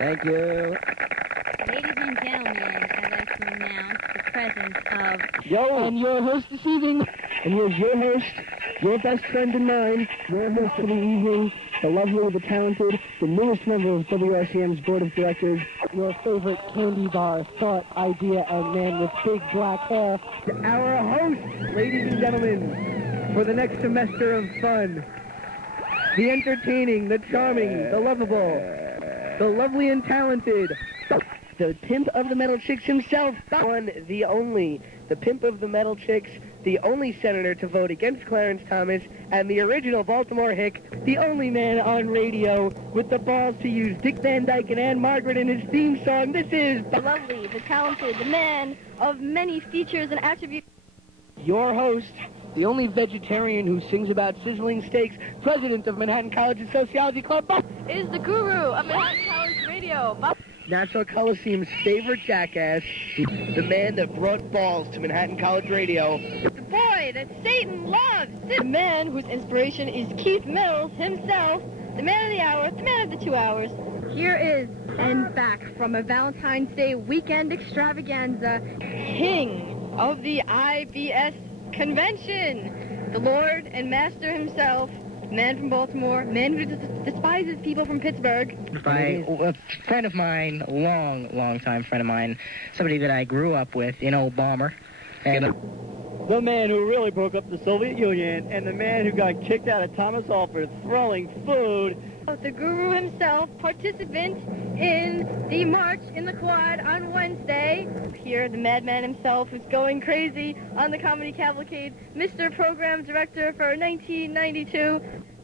Thank you. Ladies and gentlemen, I'd like to announce the presence of... Yo, and your host this evening, and here's your host, your best friend and mine, your host for the evening, the lovely, the talented, the newest member of WRCM's board of directors, your favorite candy bar, thought, idea, and man with big black hair. Our host, ladies and gentlemen, for the next semester of fun, the entertaining, the charming, the lovable, the lovely and talented, the pimp of the metal chicks himself, one, the only, the pimp of the metal chicks, the only senator to vote against Clarence Thomas, and the original Baltimore hick, the only man on radio with the balls to use Dick Van Dyke and Anne Margaret in his theme song. This is the lovely, the talented, the man of many features and attributes. Your host, the only vegetarian who sings about sizzling steaks, president of Manhattan College's Sociology Club, is the guru of Manhattan College Radio, Nassau Coliseum's favorite jackass, the man that brought balls to Manhattan College Radio, the boy that Satan loves, the man whose inspiration is Keith Mills himself, the man of the hour, the man of the 2 hours. Here is, and back from a Valentine's Day weekend extravaganza, king of the IBS convention, the Lord and Master himself, man from Baltimore, man who despises people from Pittsburgh. A friend of mine, long time friend of mine, somebody that I grew up with, Balmer. And the man who really broke up the Soviet Union, and the man who got kicked out of Thomas Hall for throwing food. The guru himself, participant in the March in the Quad on Wednesday. Here, the madman himself who's going crazy on the Comedy Cavalcade, Mr. Program Director for 1992.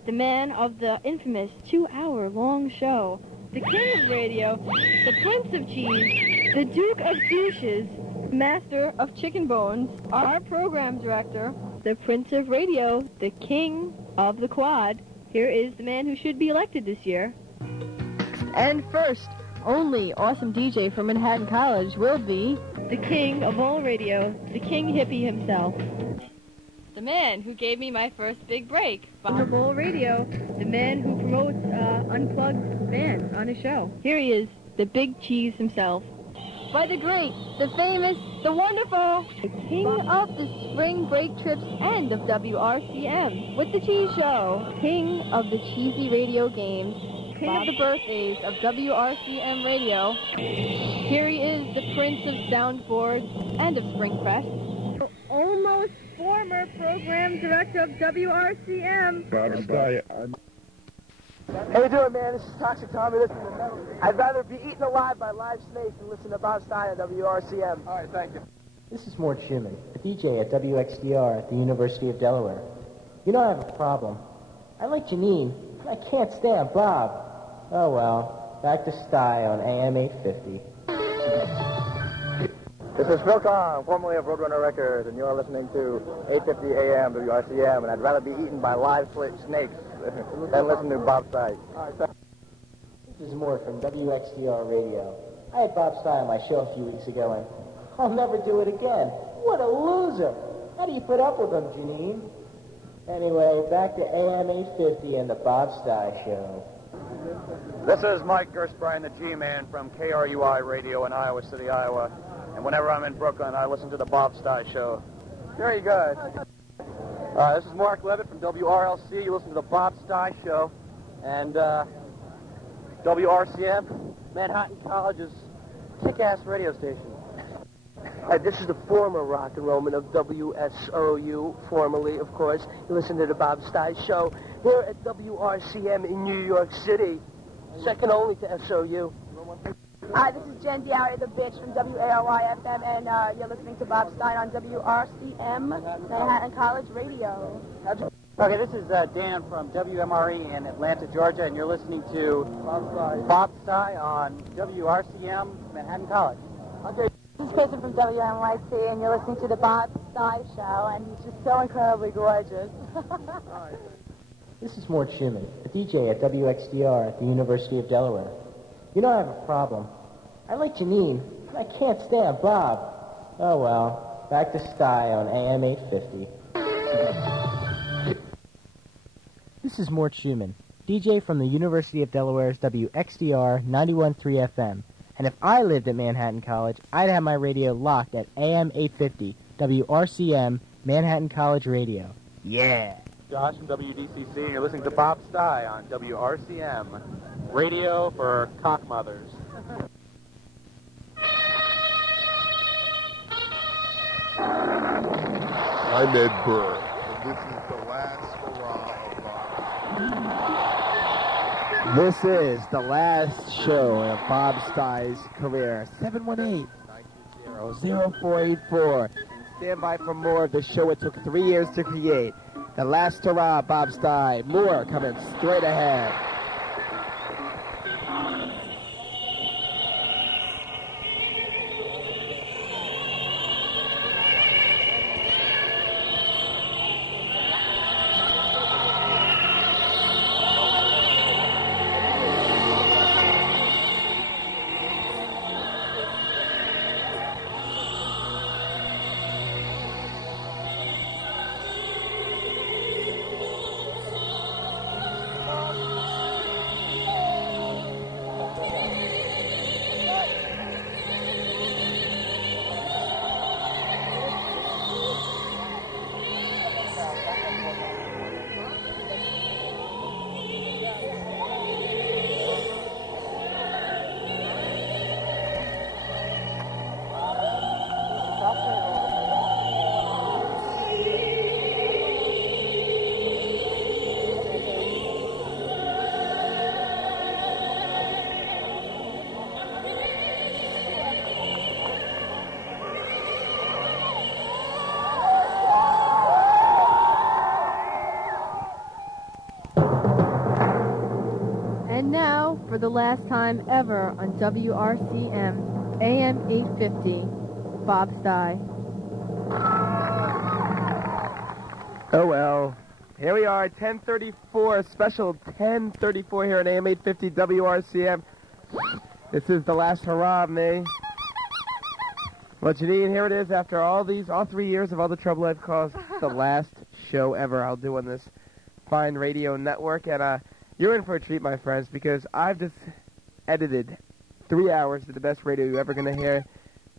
The man of the infamous 2-hour-long show. The king of radio, the prince of cheese, the duke of douches, master of chicken bones, our program director, the prince of radio, the king of the quad. Here is the man who should be elected this year. And first, only awesome DJ from Manhattan College will be the king of all radio, the king hippie himself. The man who gave me my first big break. King of all radio, the man who promotes unplugged bands on his show. Here he is, the big cheese himself. By the great, the famous, the wonderful, the king of the spring break trips and of WRCM with the Cheese Show, king of the cheesy radio games, king of the birthdays of WRCM radio. Here he is, the prince of soundboards and of Springfest. Almost former program director of WRCM. Bob Stei. How you doing, man? This is Toxic Tommy. Listen to metal. I'd rather be eaten alive by live snakes than listen to Bob Stei on WRCM. All right, thank you. This is Mort Schumann, a DJ at WXDR at the University of Delaware. I have a problem. I like Janine, but I can't stand Bob. Oh well, back to Stei on AM 850. This is Phil Kahn, formerly of Roadrunner Records, and you're listening to 850 AM WRCM, and I'd rather be eaten by live snakes than listen to Bob Stei. This is Mort from WXDR Radio. I had Bob Stei on my show a few weeks ago, and I'll never do it again. What a loser. How do you put up with him, Janine? Anyway, back to AM 850 and the Bob Stei Show. This is Mike Gerstbein, the G-Man from KRUI Radio in Iowa City, Iowa. And whenever I'm in Brooklyn, I listen to the Bob Stei Show. Very good. This is Mark Levitt from WRLC. You listen to the Bob Stei Show. And WRCM, Manhattan College's kick-ass radio station. This is the former rock and rollman of WSOU, formerly, of course. You listen to the Bob Stei Show here at WRCM in New York City, second only to SOU. Hi, this is Jen Diary, the bitch from WARY-FM, and you're listening to Bob Stei on WRCM, Manhattan College Radio. Okay, this is Dan from WMRE in Atlanta, Georgia, and you're listening to Bob Stei on WRCM, Manhattan College. Okay. This is Kristen from WNYC, and you're listening to the Bob Stei Show, and he's just so incredibly gorgeous. This is Mort Schumann, a DJ at WXDR at the University of Delaware. I have a problem. I like Janine, but I can't stand Bob. Oh well, back to Stei on AM 850. This is Mort Schumann, DJ from the University of Delaware's WXDR 91.3 FM. And if I lived at Manhattan College, I'd have my radio locked at AM 850, WRCM, Manhattan College Radio. Yeah! Josh from WDCC, and you're listening to Bob Stei on WRCM, radio for cockmothers. I'm Ed Burr, and this is the last hurrah of Bob. This is the last show of Bob Stei's career. 718-920-0484. Stand by for more of the show it took 3 years to create. The last hurrah, Bob Stei. More coming straight ahead. For the last time ever on WRCM, AM 850, Bob Stei. Oh, well. Here we are, 1034, special 1034 here on AM 850 WRCM. This is the last hurrah of me. Well, Janine, here it is after all 3 years of all the trouble I've caused. The last show ever I'll do on this fine radio network. And, you're in for a treat, my friends, because I've just edited 3 hours of the best radio you're ever going to hear.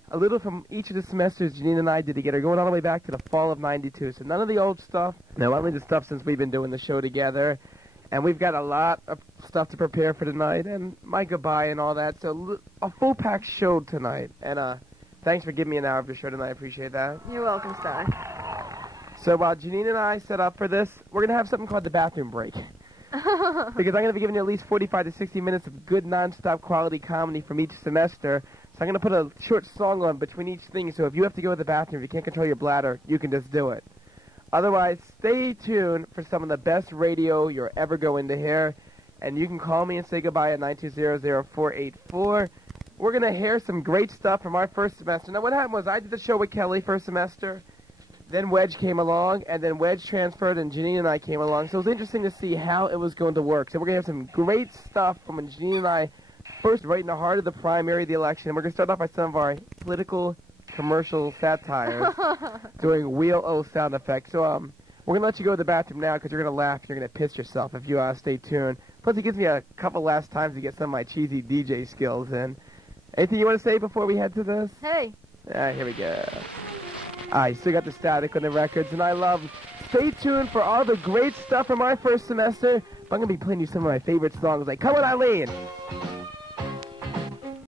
A little from each of the semesters Janine and I did together, going all the way back to the fall of '92. So none of the old stuff. No, only the stuff since we've been doing the show together. And we've got a lot of stuff to prepare for tonight, and my goodbye and all that. So a full-packed show tonight. And thanks for giving me an hour of the show tonight. I appreciate that. You're welcome, Stei. So while Janine and I set up for this, we're going to have something called the bathroom break. Because I'm going to be giving you at least 45 to 60 minutes of good non-stop quality comedy from each semester. So I'm going to put a short song on between each thing. So if you have to go to the bathroom, if you can't control your bladder, you can just do it. Otherwise, stay tuned for some of the best radio you're ever going to hear. And you can call me and say goodbye at 920-0484. We're going to hear some great stuff from our first semester. Now, what happened was I did the show with Kelly first semester. Then Wedge came along, and then Wedge transferred, and Janine and I came along. So it was interesting to see how it was going to work. So we're going to have some great stuff from when Janine and I first right in the heart of the primary of the election. We're going to start off by some of our political commercial satires doing wheel O sound effects. So we're going to let you go to the bathroom now because you're going to laugh and you're going to piss yourself if you stay tuned. Plus, it gives me a couple last times to get some of my cheesy DJ skills in. Anything you want to say before we head to this? Hey. Here we go. I still got the static on the records, and I love. Stay tuned for all the great stuff from my first semester. But I'm going to be playing you some of my favorite songs, like Come On Eileen.